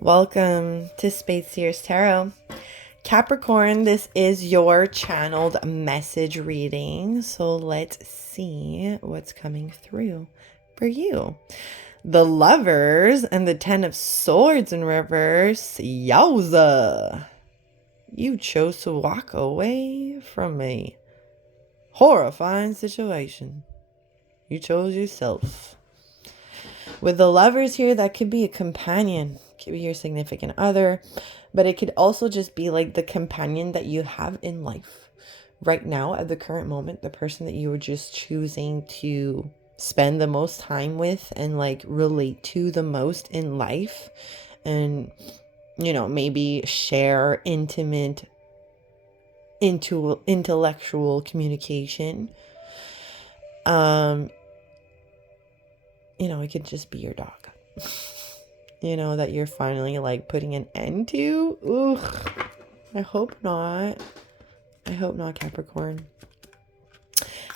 Welcome to Speight, Seer's Tarot. Capricorn, this is your channeled message reading. So let's see what's coming through for you. The Lovers and the Ten of Swords in reverse. Yowza! You chose to walk away from a horrifying situation. You chose yourself. With the Lovers here, that could be a companion, could be your significant other, but it could also just be like the companion that you have in life right now at the current moment, the person that you were just choosing to spend the most time with and like relate to the most in life, and maybe share intimate intellectual communication. It could just be your dog. That you're finally like putting an end to. Ugh. I hope not. Capricorn.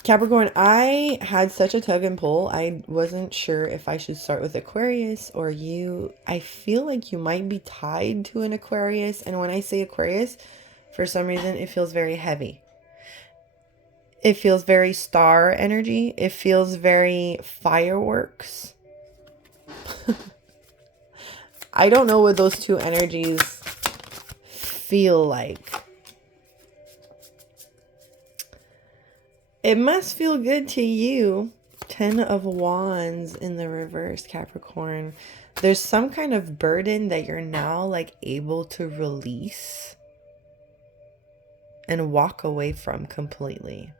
Capricorn, I had such a tug and pull. I wasn't sure if I should start with Aquarius or you. I feel like you might be tied to an Aquarius. And when I say Aquarius, for some reason, it feels very heavy. It feels very star energy. It feels very fireworks. I don't know what those two energies feel like. It must feel good to you. 10 of Wands in the reverse, Capricorn. There's some kind of burden that you're now like able to release and walk away from completely.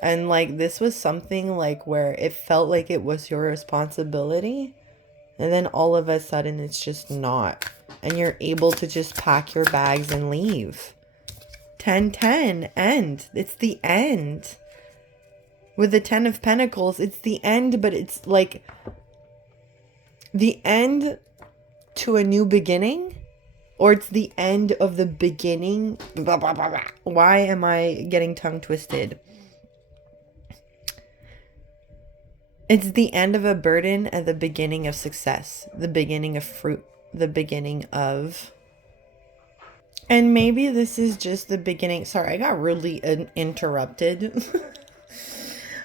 And like this was something like where it felt like it was your responsibility, and then all of a sudden it's just not, and you're able to just pack your bags and leave. 10-10, end. It's the end. With the 10 of Pentacles, it's the end, but it's like the end to a new beginning, or it's the end of the beginning. Blah, blah, blah, blah. Why am I getting tongue twisted? It's the end of a burden and the beginning of success, the beginning of fruit, the beginning of... And maybe this is just the beginning. Sorry, I got really interrupted.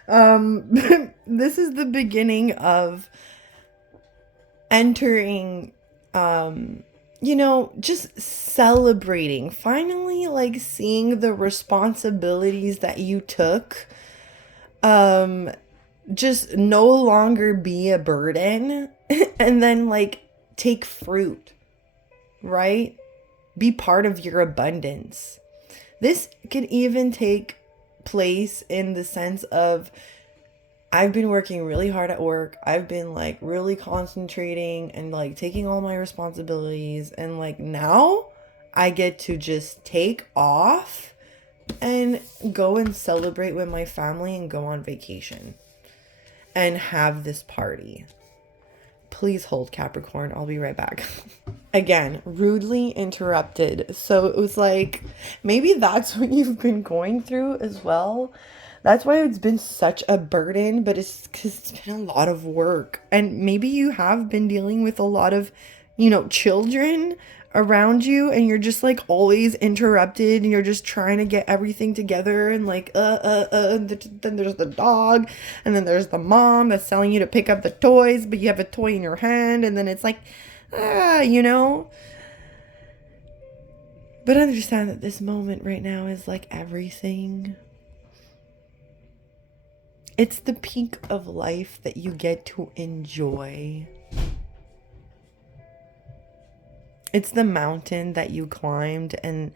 This is the beginning of entering, just celebrating. Finally, like seeing the responsibilities that you took. Just no longer be a burden and then like take fruit, right? Be part of your abundance. This could even take place in the sense of, I've been working really hard at work. I've been like really concentrating and like taking all my responsibilities, and like now I get to just take off and go and celebrate with my family and go on vacation and have this party. Please hold, Capricorn. I'll be right back. Again, rudely interrupted. So it was like, maybe that's what you've been going through as well. That's why it's been such a burden, but it's because it's been a lot of work. And maybe you have been dealing with a lot of, children around you, and you're just like always interrupted, and you're just trying to get everything together, and like then there's the dog, and then there's the mom that's telling you to pick up the toys, but you have a toy in your hand, and then it's like but understand that this moment right now is like everything. It's the peak of life that you get to enjoy. It's the mountain that you climbed, and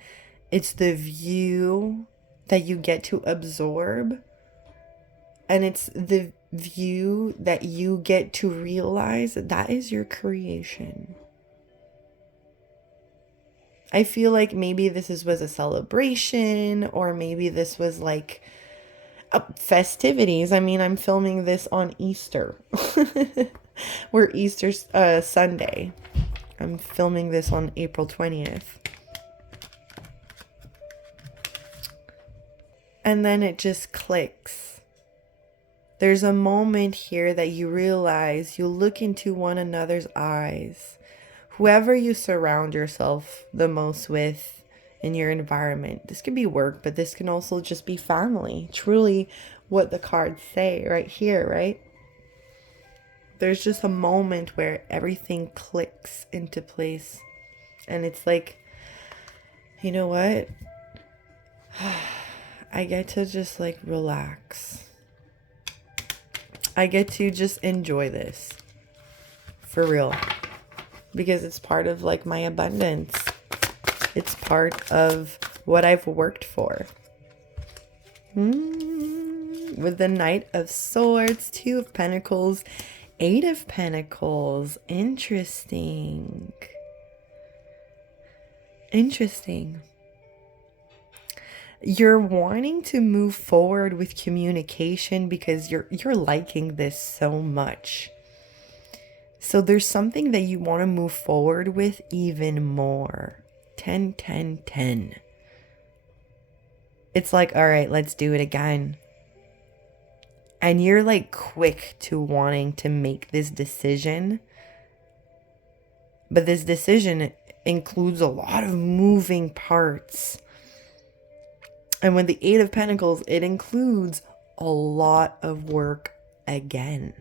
it's the view that you get to absorb. And it's the view that you get to realize that is your creation. I feel like maybe this was a celebration, or maybe this was like festivities. I mean, I'm filming this on Easter. We're Easter Sunday. I'm filming this on April 20th. And then it just clicks. There's a moment here that you realize, you look into one another's eyes. Whoever you surround yourself the most with in your environment, this could be work, but this can also just be family. Truly what the cards say right here, right? There's just a moment where everything clicks into place. And it's like, you know what? I get to just like relax. I get to just enjoy this. For real. Because it's part of like my abundance. It's part of what I've worked for. With the Knight of Swords, Two of Pentacles, Eight of Pentacles. Interesting. Interesting. You're wanting to move forward with communication because you're liking this so much. So there's something that you want to move forward with even more. 10, 10, 10. It's like, all right, let's do it again. And you're like quick to wanting to make this decision. But this decision includes a lot of moving parts. And with the Eight of Pentacles, it includes a lot of work again.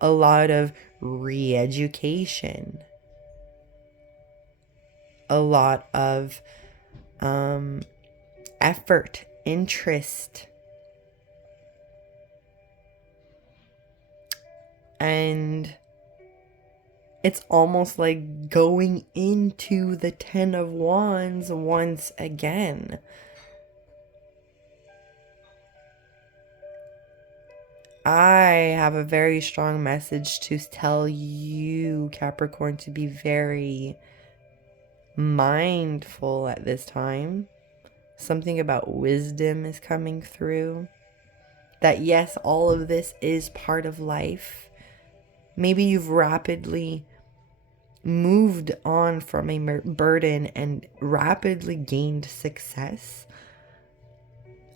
A lot of re-education. A lot of effort, interest. And it's almost like going into the Ten of Wands once again. I have a very strong message to tell you, Capricorn, to be very mindful at this time. Something about wisdom is coming through. That yes, all of this is part of life. Maybe you've rapidly moved on from a burden and rapidly gained success.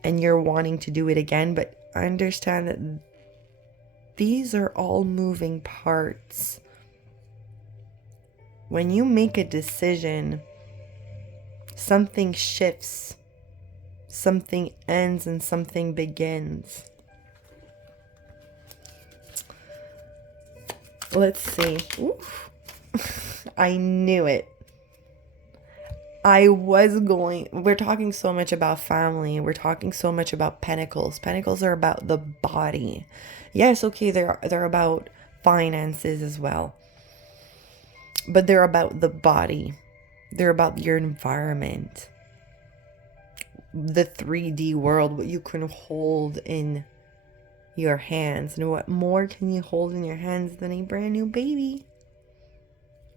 And you're wanting to do it again, but understand that these are all moving parts. When you make a decision, something shifts, something ends, and something begins. Let's see. Oof. I knew it. We're talking so much about family. We're talking so much about pentacles. Pentacles are about the body. Yes, okay, they're about finances as well. But they're about the body. They're about your environment. The 3D world, what you can hold in your hands. And what more can you hold in your hands than a brand new baby?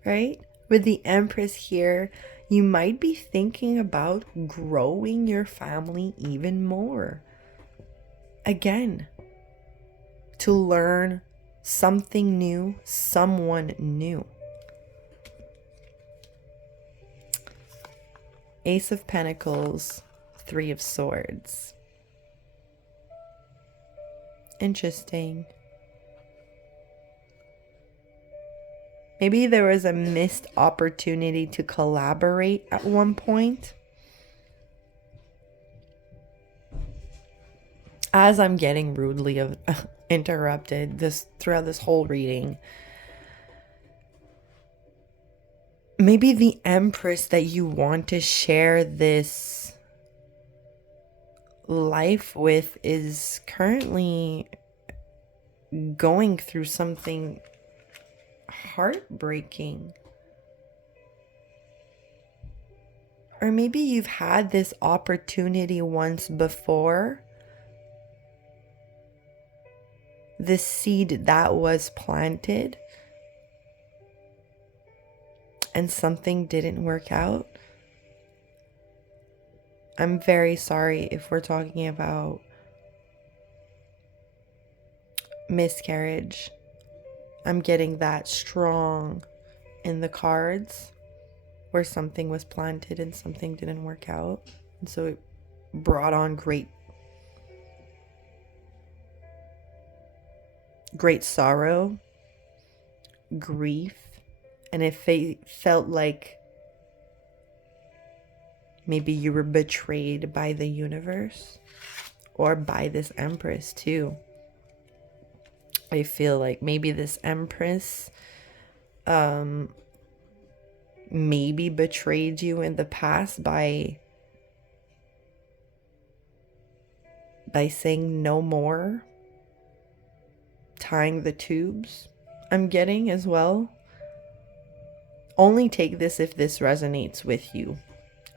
Right? With the Empress here, you might be thinking about growing your family even more. Again, to learn something new, someone new. Ace of Pentacles, Three of Swords. Interesting. Maybe there was a missed opportunity to collaborate at one point. As I'm getting rudely interrupted throughout this whole reading, maybe the Empress that you want to share this life with is currently going through something heartbreaking. Or maybe you've had this opportunity once before. This seed that was planted and something didn't work out. I'm very sorry if we're talking about miscarriage. I'm getting that strong in the cards where something was planted and something didn't work out. And so it brought on great great sorrow, grief, and it felt like maybe you were betrayed by the universe or by this Empress too. I feel like maybe this Empress maybe betrayed you in the past by saying no more, tying the tubes, I'm getting as well. Only take this if this resonates with you.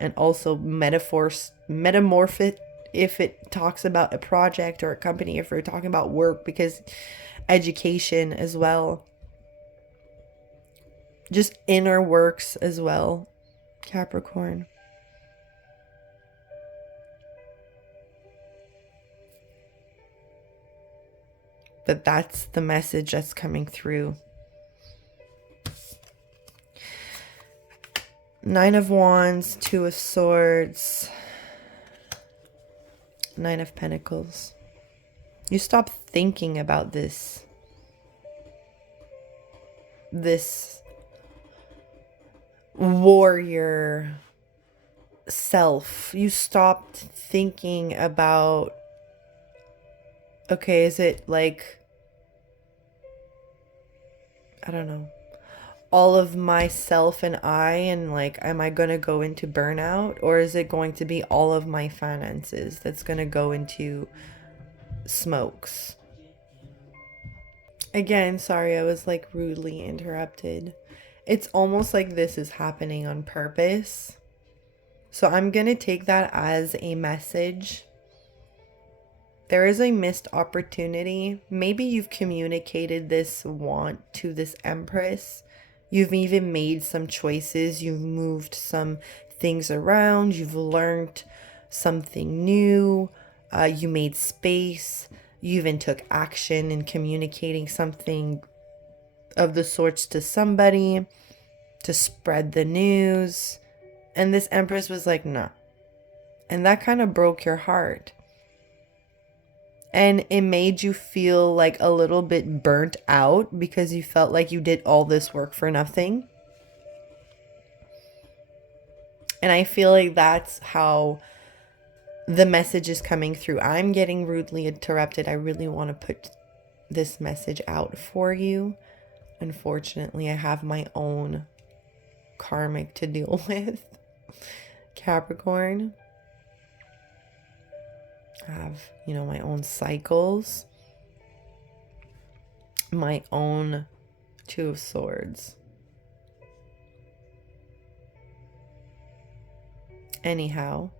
And also metamorph it if it talks about a project or a company, if we're talking about work, because education as well. Just inner works as well, Capricorn. But that's the message that's coming through. 9 of Wands, 2 of Swords, 9 of Pentacles. You stop thinking about this warrior self. You stopped thinking about, okay, is it like, I don't know, all of myself and I, and like, am I going to go into burnout, or is it going to be all of my finances that's going to go into smokes? Again, sorry, I was like rudely interrupted. It's almost like this is happening on purpose. So I'm going to take that as a message. There is a missed opportunity. Maybe you've communicated this want to this Empress. You've even made some choices. You've moved some things around. You've learned something new. You made space. You even took action in communicating something of the sorts to somebody to spread the news. And this Empress was like, no. And that kind of broke your heart. And it made you feel like a little bit burnt out because you felt like you did all this work for nothing. And I feel like that's how the message is coming through. I'm getting rudely interrupted. I really want to put this message out for you. Unfortunately, I have my own karmic to deal with. Capricorn. I have, my own cycles. My own 2 of Swords. Anyhow,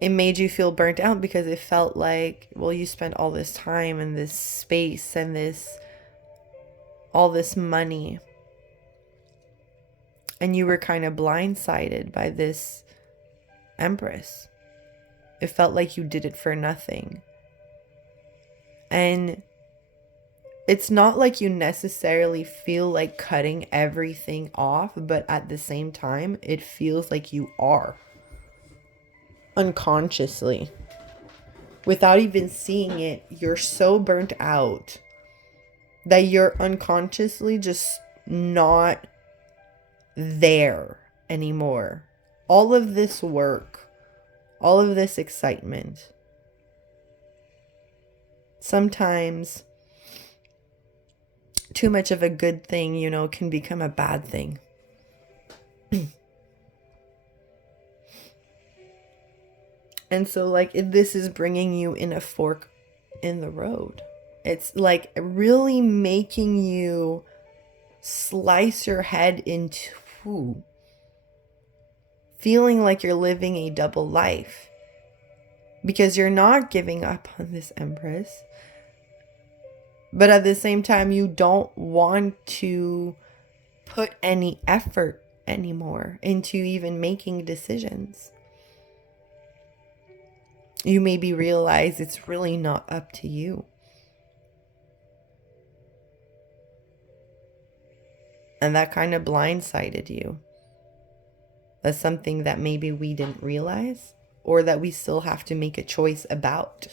it made you feel burnt out because it felt like, well, you spent all this time and this space and all this money, and you were kind of blindsided by this Empress. It felt like you did it for nothing. And it's not like you necessarily feel like cutting everything off, but at the same time, it feels like you are. Unconsciously. Without even seeing it, you're so burnt out that you're unconsciously just not there anymore. All of this work, all of this excitement. Sometimes too much of a good thing, can become a bad thing. And so like this is bringing you in a fork in the road. It's like really making you slice your head into feeling like you're living a double life because you're not giving up on this Empress. But at the same time, you don't want to put any effort anymore into even making decisions. You maybe realize it's really not up to you. And that kind of blindsided you. That's something that maybe we didn't realize or that we still have to make a choice about.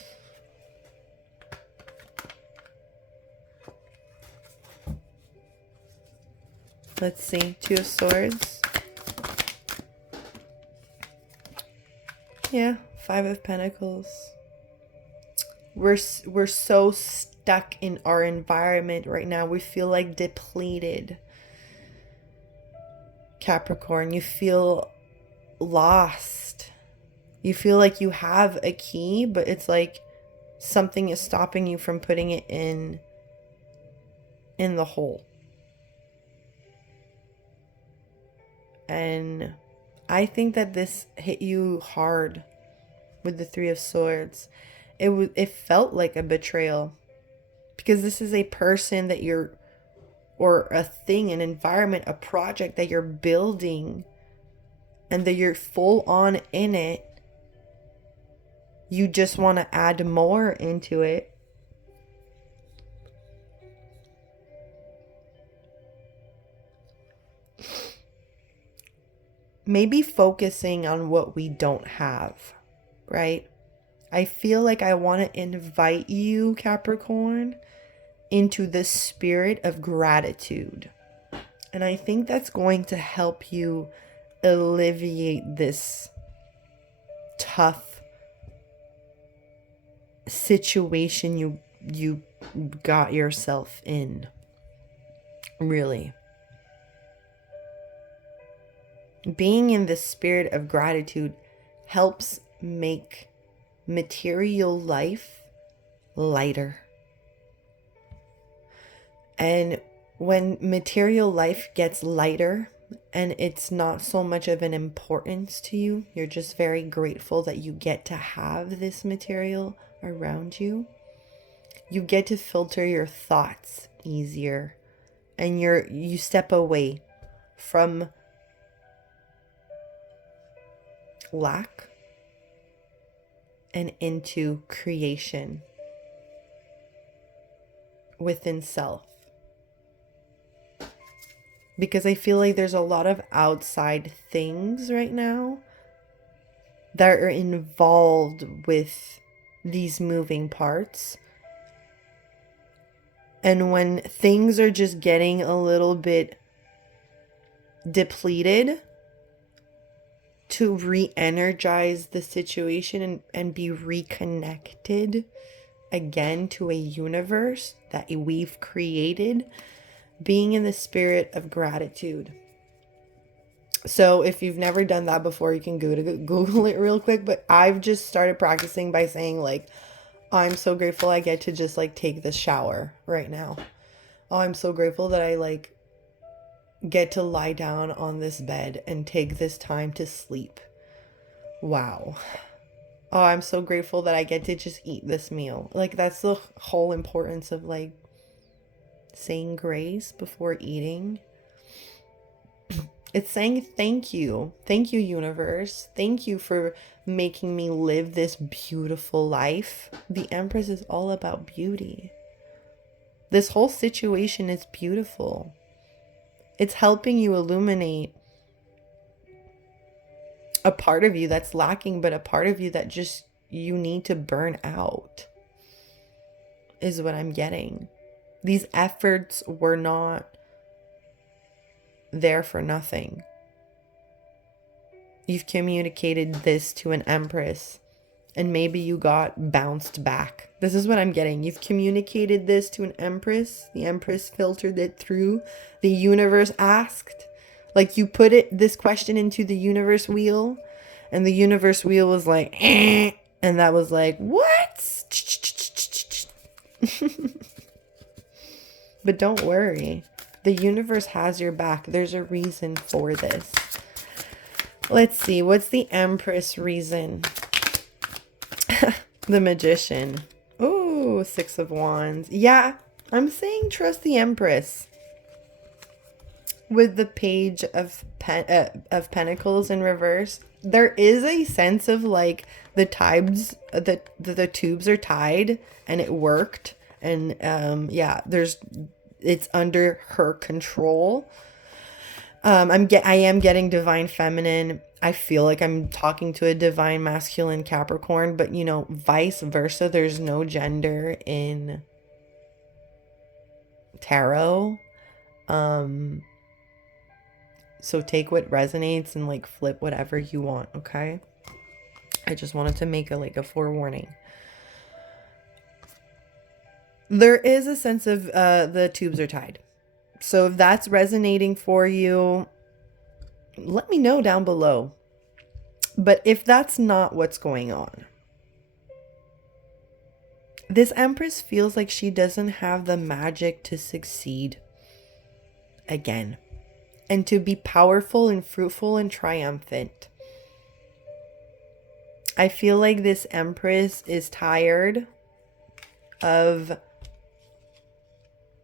Let's see. Two of Swords. Yeah, Five of Pentacles. We're so stuck in our environment right now. We feel like depleted. Capricorn, you feel lost. You feel like you have a key, but it's like something is stopping you from putting it in the hole. And I think that this hit you hard with the Three of Swords. It felt like a betrayal, because this is a person that you're, or a thing, an environment, a project that you're building, and that you're full on in it. You just want to add more into it. Maybe focusing on what we don't have, right? I feel like I want to invite you, Capricorn, into the spirit of gratitude. And I think that's going to help you alleviate this tough situation you got yourself in. Really. Being in the spirit of gratitude helps make material life lighter. And when material life gets lighter and it's not so much of an importance to you, you're just very grateful that you get to have this material around you. You get to filter your thoughts easier, and you step away from lack and into creation within self. Because I feel like there's a lot of outside things right now that are involved with these moving parts. And when things are just getting a little bit depleted, to re-energize the situation and be reconnected again to a universe that we've created, being in the spirit of gratitude. So if you've never done that before, you can Google it real quick. But I've just started practicing by saying, like, I'm so grateful I get to just like take this shower right now. Oh, I'm so grateful that I like get to lie down on this bed and take this time to sleep. Wow. Oh, I'm so grateful that I get to just eat this meal. Like, that's the whole importance of like saying grace before eating. It's saying thank you. Thank you, universe. Thank you for making me live this beautiful life. The Empress is all about beauty. This whole situation is beautiful. It's helping you illuminate a part of you that's lacking, but a part of you that just you need to burn out, is what I'm getting. These efforts were not there for nothing. You've communicated this to an Empress, and maybe you got bounced back. This is what I'm getting. You've communicated this to an Empress. The Empress filtered it through. The universe asked. Like, you put this question into the universe wheel, and the universe wheel was like, eh, and that was like, what? But don't worry. The universe has your back. There's a reason for this. Let's see. What's the Empress reason? The Magician. Ooh, Six of Wands. Yeah, I'm saying trust the Empress. With the Page of Pentacles in reverse, there is a sense of like the tubes are tied and it worked, and yeah, it's under her control. I am getting Divine Feminine. I feel like I'm talking to a Divine Masculine Capricorn, but you know, vice versa. There's no gender in tarot. So take what resonates and like flip whatever you want, okay? I just wanted to make a forewarning. There is a sense of the tubes are tied. So if that's resonating for you, let me know down below. But if that's not what's going on, this Empress feels like she doesn't have the magic to succeed again and to be powerful and fruitful and triumphant. I feel like this Empress is tired of,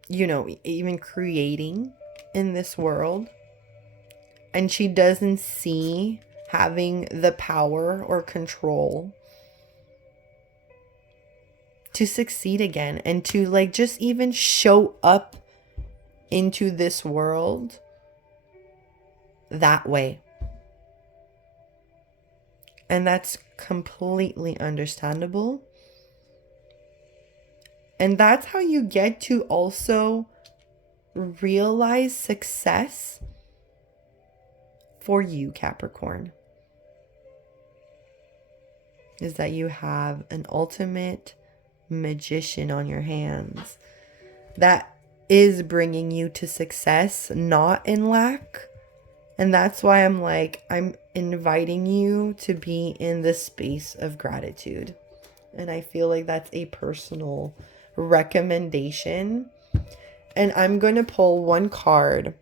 you know, even creating in this world. And she doesn't see having the power or control to succeed again and to like just even show up into this world that way. And that's completely understandable. And that's how you get to also realize success for you, Capricorn. Is that you have an ultimate magician on your hands that is bringing you to success, not in lack. And that's why I'm inviting you to be in the space of gratitude. And I feel like that's a personal recommendation. And I'm going to pull one card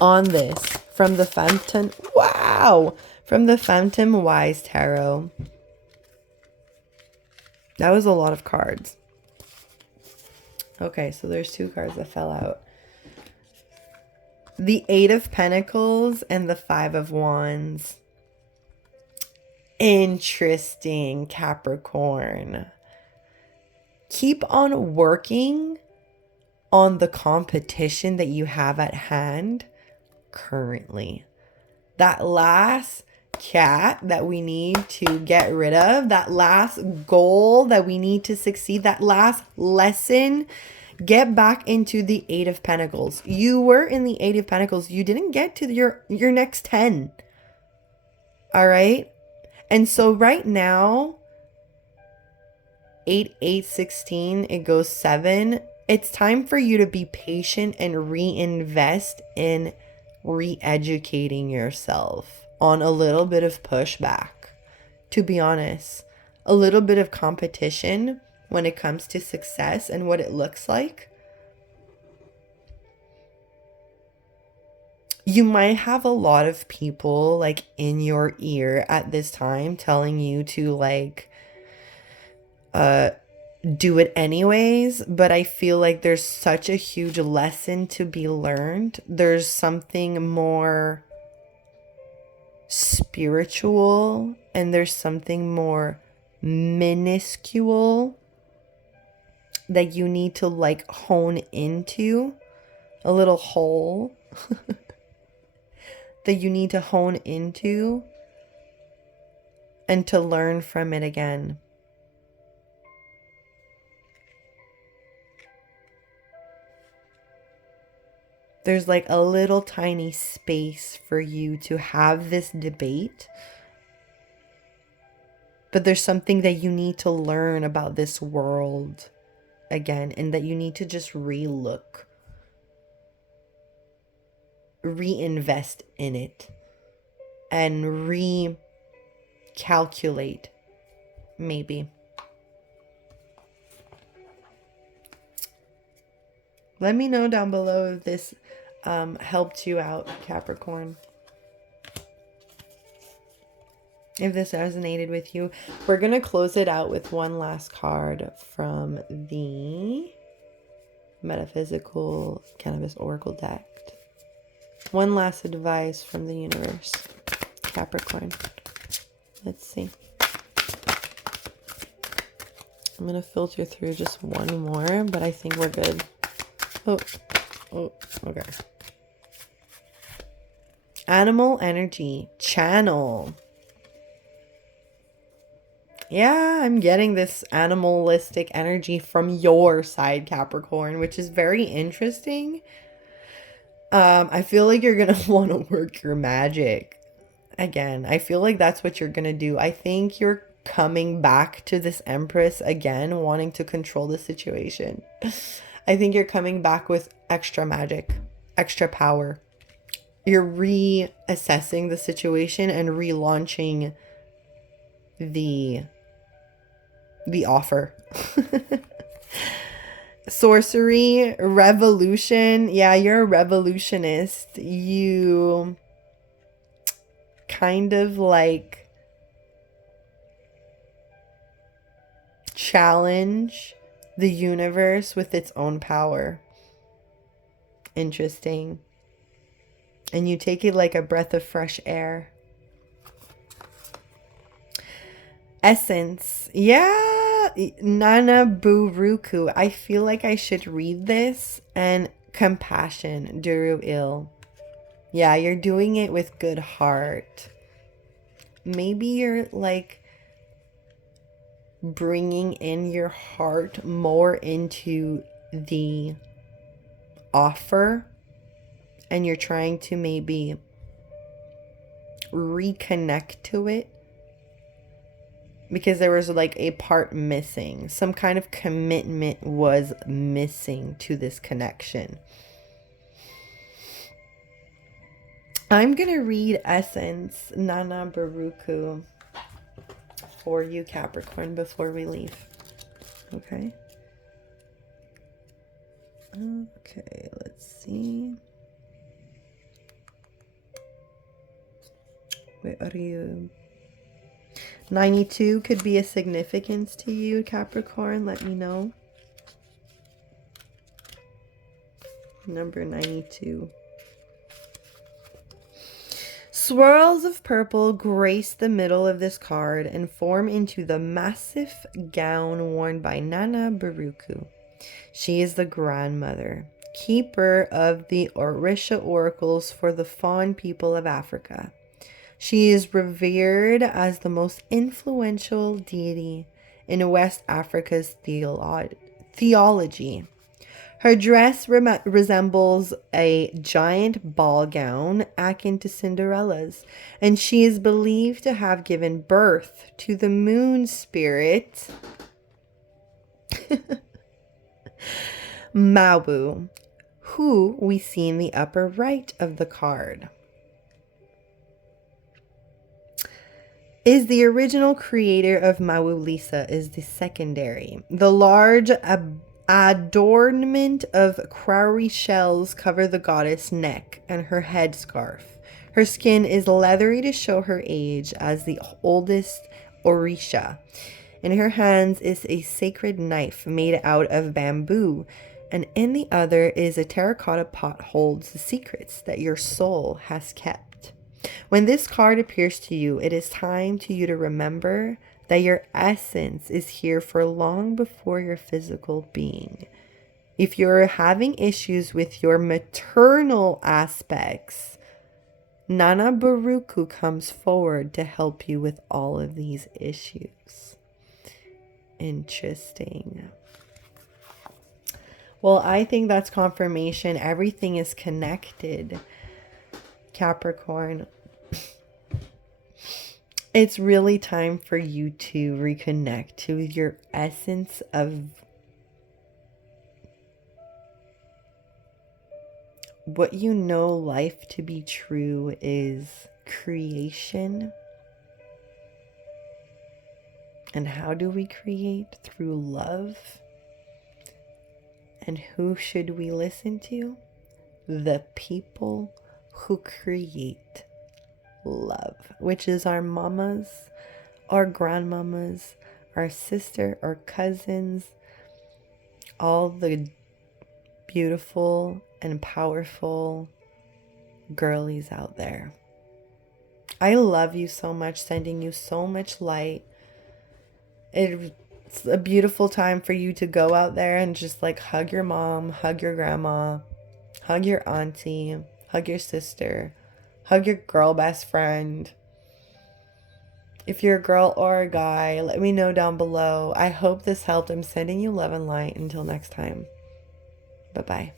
on this from the Phantom. Wow! From the Phantom Wise Tarot. That was a lot of cards. Okay, so there's two cards that fell out. The Eight of Pentacles and the Five of Wands. Interesting, Capricorn. Keep on working on the competition that you have at hand currently. That last cat that we need to get rid of, that last goal that we need to succeed, that last lesson, get back into the Eight of Pentacles. You were in the Eight of Pentacles. You didn't get to your next 10. All right? And so right now, 8, 8, 16, it goes 7. It's time for you to be patient and reinvest in re-educating yourself on a little bit of pushback. To be honest, a little bit of competition when it comes to success and what it looks like. You might have a lot of people like in your ear at this time telling you to like do it anyways, but I feel like there's such a huge lesson to be learned. There's something more spiritual and there's something more minuscule that you need to like hone into, a little hole that you need to hone into and to learn from it again. There's like a little tiny space for you to have this debate. But there's something that you need to learn about this world again, and that you need to just re-look, reinvest in it, and recalculate, maybe. Let me know down below if this helped you out, Capricorn. If this resonated with you. We're going to close it out with one last card from the Metaphysical Cannabis Oracle deck. One last advice from the universe, Capricorn. Let's see. I'm going to filter through just one more, but I think we're good. Oh, okay. Animal energy channel. Yeah, I'm getting this animalistic energy from your side, Capricorn, which is very interesting. I feel like you're gonna want to work your magic again. I feel like that's what you're gonna do. I think you're coming back to this Empress again, wanting to control the situation. I think you're coming back with extra magic, extra power. You're reassessing the situation and relaunching the offer. Sorcery, revolution. Yeah, you're a revolutionist. You kind of like challenge the universe with its own power. Interesting. And you take it like a breath of fresh air. Essence. Yeah. Nana Buruku. I feel like I should read this. And compassion. Duru ill. Yeah, you're doing it with good heart. Maybe you're like bringing in your heart more into the offer. And you're trying to maybe reconnect to it. Because there was like a part missing. Some kind of commitment was missing to this connection. I'm going to read Essence, Nana Baruku, for you, Capricorn, before we leave. Okay? Okay, let's see. Where are you? 92 could be a significance to you, Capricorn. Let me know. Number 92. Swirls of purple grace the middle of this card and form into the massive gown worn by Nana Baruku. She is the grandmother, keeper of the Orisha oracles for the fawn people of Africa. She is revered as the most influential deity in West Africa's theology. Her dress resembles a giant ball gown akin to Cinderella's, and she is believed to have given birth to the moon spirit Mawu, who we see in the upper right of the card. Is the original creator of Mawu. Lisa is the secondary. The large adornment of cowrie shells cover the goddess' neck and her headscarf. Her skin is leathery to show her age as the oldest Orisha. In her hands is a sacred knife made out of bamboo, and in the other is a terracotta pot holds the secrets that your soul has kept. When this card appears to you, it is time to you to remember that your essence is here for long before your physical being. If you're having issues with your maternal aspects, Nana Baruku comes forward to help you with all of these issues. Interesting. Well, I think that's confirmation. Everything is connected, Capricorn. It's really time for you to reconnect to your essence of what you know life to be true is creation. And how do we create? Through love. And who should we listen to? The people who create love, which is our mamas, our grandmamas, our sister, our cousins, all the beautiful and powerful girlies out there. I love you so much, sending you so much light. It's a beautiful time for you to go out there and just like hug your mom, hug your grandma, hug your auntie, hug your sister, hug your girl best friend. If you're a girl or a guy, let me know down below. I hope this helped. I'm sending you love and light. Until next time. Bye-bye.